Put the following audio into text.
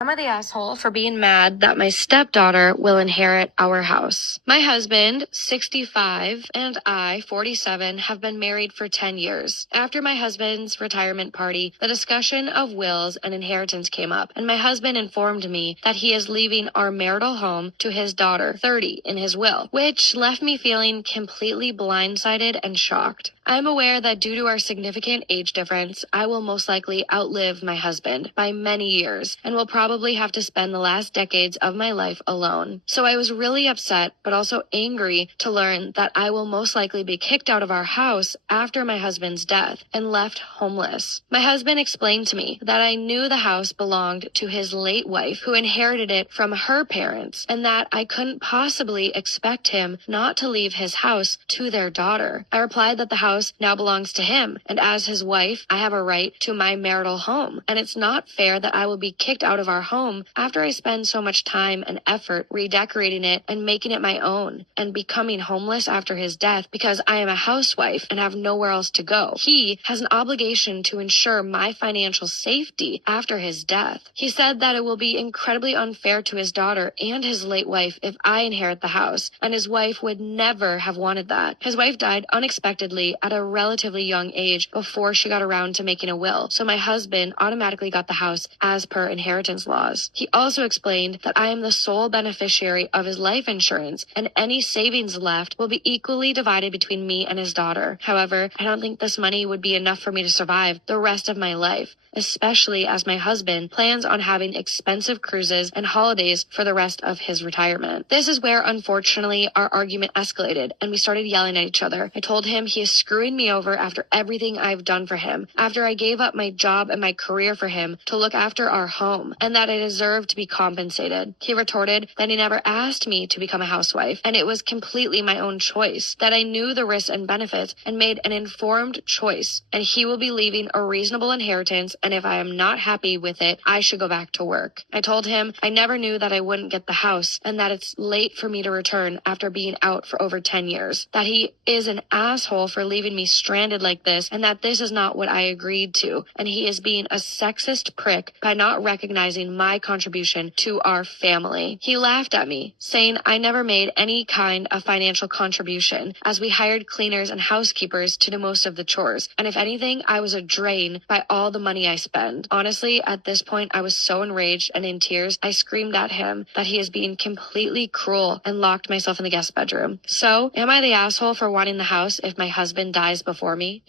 Am I the asshole for being mad that my stepdaughter will inherit our house? My husband, 65, and I, 47, have been married for 10 years. After my husband's retirement party, the discussion of wills and inheritance came up, and my husband informed me that he is leaving our marital home to his daughter, 30, in his will, which left me feeling completely blindsided and shocked. I'm aware that due to our significant age difference, I will most likely outlive my husband by many years and will probably have to spend the last decades of my life alone. So I was really upset, but also angry to learn that I will most likely be kicked out of our house after my husband's death and left homeless. My husband explained to me that I knew the house belonged to his late wife, who inherited it from her parents, and that I couldn't possibly expect him not to leave his house to their daughter. I replied that the house now belongs to him, and as his wife, I have a right to my marital home, and it's not fair that I will be kicked out of our home after I spend so much time and effort redecorating it and making it my own, and becoming homeless after his death because I am a housewife and have nowhere else to go. He has an obligation to ensure my financial safety after his death. He said that it will be incredibly unfair to his daughter and his late wife if I inherit the house, and his wife would never have wanted that. His wife died unexpectedly at a relatively young age before she got around to making a will, so my husband automatically got the house as per inheritance laws. He also explained that I am the sole beneficiary of his life insurance, and any savings left will be equally divided between me and his daughter. However, I don't think this money would be enough for me to survive the rest of my life, especially as my husband plans on having expensive cruises and holidays for the rest of his retirement. This is where, unfortunately, our argument escalated, and we started yelling at each other. I told him he is screwing me over after everything I've done for him, after I gave up my job and my career for him to look after our home, and that I deserve to be compensated. He retorted that he never asked me to become a housewife, and it was completely my own choice, that I knew the risks and benefits and made an informed choice, and he will be leaving a reasonable inheritance, and if I am not happy with it, I should go back to work. I told him I never knew that I wouldn't get the house, and that it's late for me to return after being out for over 10 years, that he is an asshole for leaving me stranded like this, and that this is not what I agreed to, and he is being a sexist prick by not recognizing my contribution to our family. He laughed at me, saying I never made any kind of financial contribution, as we hired cleaners and housekeepers to do most of the chores, and if anything, I was a drain by all the money I spend. Honestly, at this point, I was so enraged and in tears, I screamed at him that he is being completely cruel and locked myself in the guest bedroom. So, am I the asshole for wanting the house if my husband dies before me?